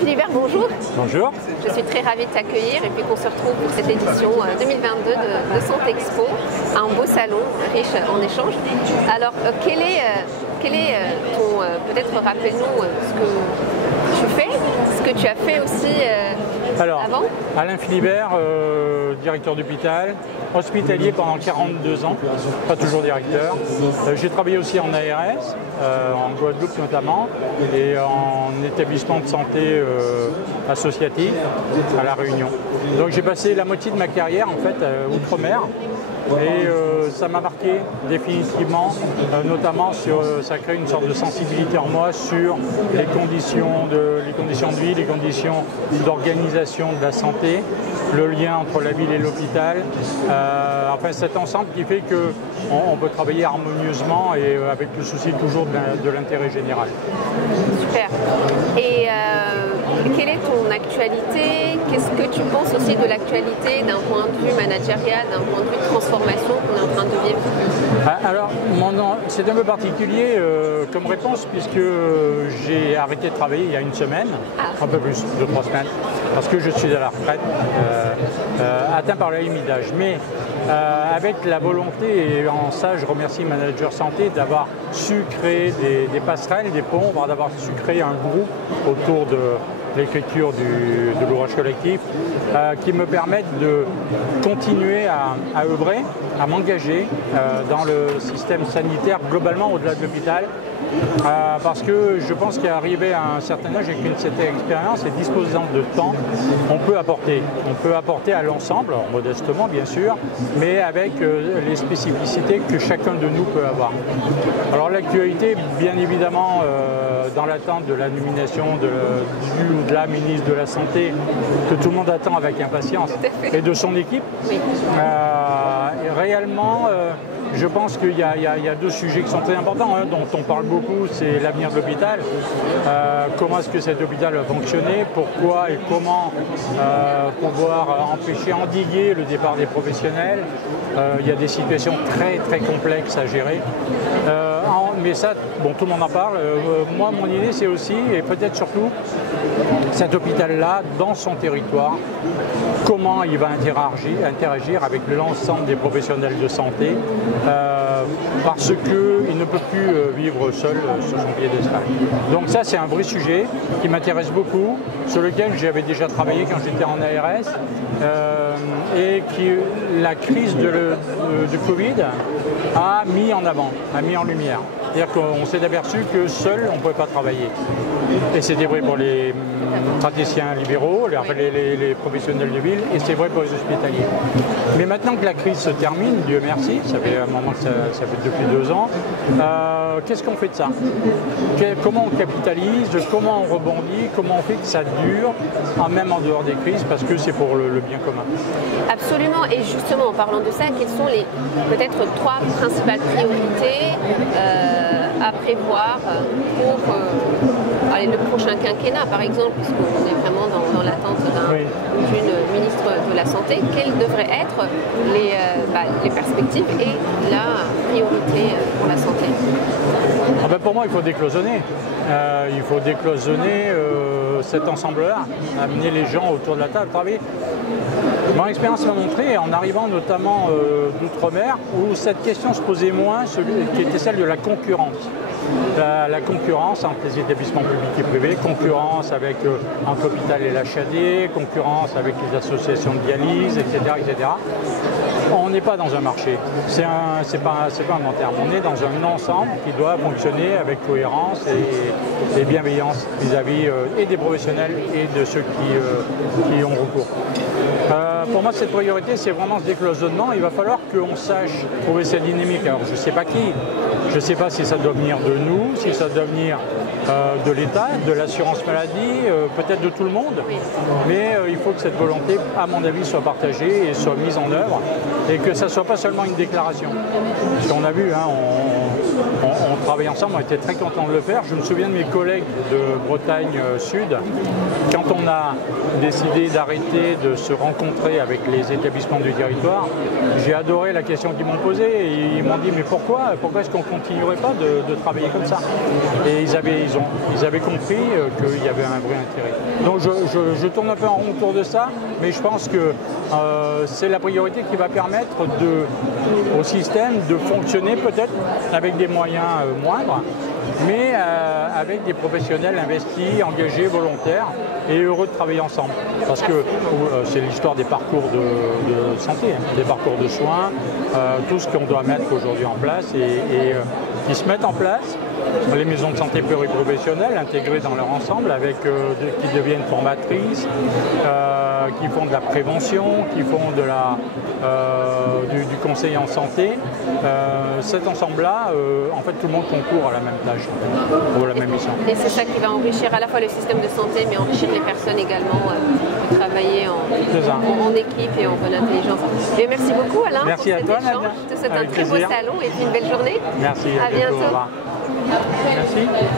Philibert, bonjour. Bonjour. Je suis très ravie de t'accueillir et puis qu'on se retrouve pour cette édition 2022 de Santexpo, un beau salon riche en échanges. Alors, quel est ton, peut-être rappelle-nous ce que tu fais, ce que tu as fait aussi avant. Alain Philibert, directeur d'hôpital, hospitalier pendant 42 ans, pas toujours directeur. J'ai travaillé aussi en ARS, en Guadeloupe notamment, et en établissement de santé associatif à La Réunion. Donc j'ai passé la moitié de ma carrière en fait outre-mer. Et ça m'a marqué définitivement, notamment ça crée une sorte de sensibilité en moi sur les conditions de vie, les conditions d'organisation de la santé, le lien entre la ville et l'hôpital, enfin cet ensemble qui fait qu'on peut travailler harmonieusement et avec le souci toujours de l'intérêt général. Super. Et quelle est ton actualité? Qu'est-ce que tu penses aussi de l'actualité d'un point de vue managérial, d'un point de vue de transformation qu'on est en train de vivre? Alors, c'est un peu particulier comme réponse puisque j'ai arrêté de travailler il y a une semaine, un peu plus, 2-3 semaines, parce que je suis à la retraite, atteint par le limite d'âge. Mais avec la volonté, et en ça je remercie Manager Santé d'avoir su créer des passerelles, des ponts, d'avoir su créer un groupe autour de l'écriture de l'ouvrage collectif qui me permettent de continuer à œuvrer, à m'engager dans le système sanitaire globalement au-delà de l'hôpital. Parce que je pense qu'arriver à un certain âge avec une certaine expérience et disposant de temps, on peut apporter à l'ensemble, modestement bien sûr, mais avec les spécificités que chacun de nous peut avoir. Alors l'actualité, bien évidemment, dans l'attente de la nomination du ou de la ministre de la Santé, que tout le monde attend avec impatience, et de son équipe, réellement, je pense qu'il y a deux sujets qui sont très importants, dont on parle beaucoup, c'est l'avenir de l'hôpital. Comment est-ce que cet hôpital va fonctionner, pourquoi et comment pouvoir empêcher, endiguer le départ des professionnels. Il y a des situations très très complexes à gérer. Mais ça, bon, tout le monde en parle. Moi, mon idée, c'est aussi, et peut-être surtout, cet hôpital-là, dans son territoire, comment il va interagir avec l'ensemble des professionnels de santé, parce qu'il ne peut plus vivre seul sur son piédestal. Donc ça, c'est un vrai sujet qui m'intéresse beaucoup, sur lequel j'avais déjà travaillé quand j'étais en ARS, et qui la crise du Covid a mis en avant, a mis en lumière. C'est-à-dire qu'on s'est aperçu que seul, on ne pouvait pas travailler. Et c'était vrai pour les praticiens libéraux, les professionnels de ville, et c'est vrai pour les hospitaliers. Mais maintenant que la crise se termine, Dieu merci, ça fait un moment que ça fait depuis 2 ans, qu'est-ce qu'on fait de ça? Comment on capitalise? Comment on rebondit? Comment on fait que ça dure, même en dehors des crises, parce que c'est pour le bien commun? Absolument, et justement en parlant de ça, quelles sont les peut-être 3 principales priorités à prévoir pour le prochain quinquennat par exemple, puisqu'on est vraiment dans l'attente d'une ministre de la Santé? Quelles devraient être les perspectives et la priorité pour la santé? Pour moi, il faut décloisonner. Il faut décloisonner cet ensemble-là, amener les gens autour de la table, travailler. Mon expérience m'a montré, en arrivant notamment d'outre-mer, où cette question se posait moins, qui était celle de la concurrence. La concurrence entre les établissements publics et privés, concurrence entre l'hôpital et l'HAD, concurrence avec les associations de dialyse, etc. etc. On n'est pas dans un marché, c'est pas un bon terme, on est dans un ensemble qui doit fonctionner avec cohérence et bienveillance vis-à-vis et des professionnels et de ceux qui ont recours. Pour moi, cette priorité, c'est vraiment ce décloisonnement. Il va falloir qu'on sache trouver cette dynamique. Alors, je ne sais pas qui, je ne sais pas si ça doit venir de nous, si ça doit venir de l'État, de l'assurance maladie, peut-être de tout le monde. Mais il faut que cette volonté, à mon avis, soit partagée et soit mise en œuvre et que ça ne soit pas seulement une déclaration. Parce qu'on a vu, on travailler ensemble, on était très contents de le faire. Je me souviens de mes collègues de Bretagne Sud, quand on a décidé d'arrêter de se rencontrer avec les établissements du territoire, j'ai adoré la question qu'ils m'ont posée et ils m'ont dit mais pourquoi est-ce qu'on ne continuerait pas de travailler comme ça? Et ils avaient compris qu'il y avait un vrai intérêt. Donc je tourne un peu en rond autour de ça, mais je pense que c'est la priorité qui va permettre au système de fonctionner peut-être avec des moyens moindres, mais avec des professionnels investis, engagés, volontaires et heureux de travailler ensemble. Parce que c'est l'histoire des parcours de santé, des parcours de soins, tout ce qu'on doit mettre aujourd'hui en place et qui se mettent en place. Les maisons de santé pluriprofessionnelles intégrées dans leur ensemble, qui deviennent formatrices, qui font de la prévention, qui font du conseil en santé. Cet ensemble-là, en fait, tout le monde concourt à la même tâche, ou à la même mission. Et c'est ça qui va enrichir à la fois le système de santé, mais enrichir les personnes également, de travailler en équipe et en bonne intelligence. Et merci beaucoup Alain pour cet échange. Je te souhaite un très beau salon et puis une belle journée. Merci. À bientôt. Merci.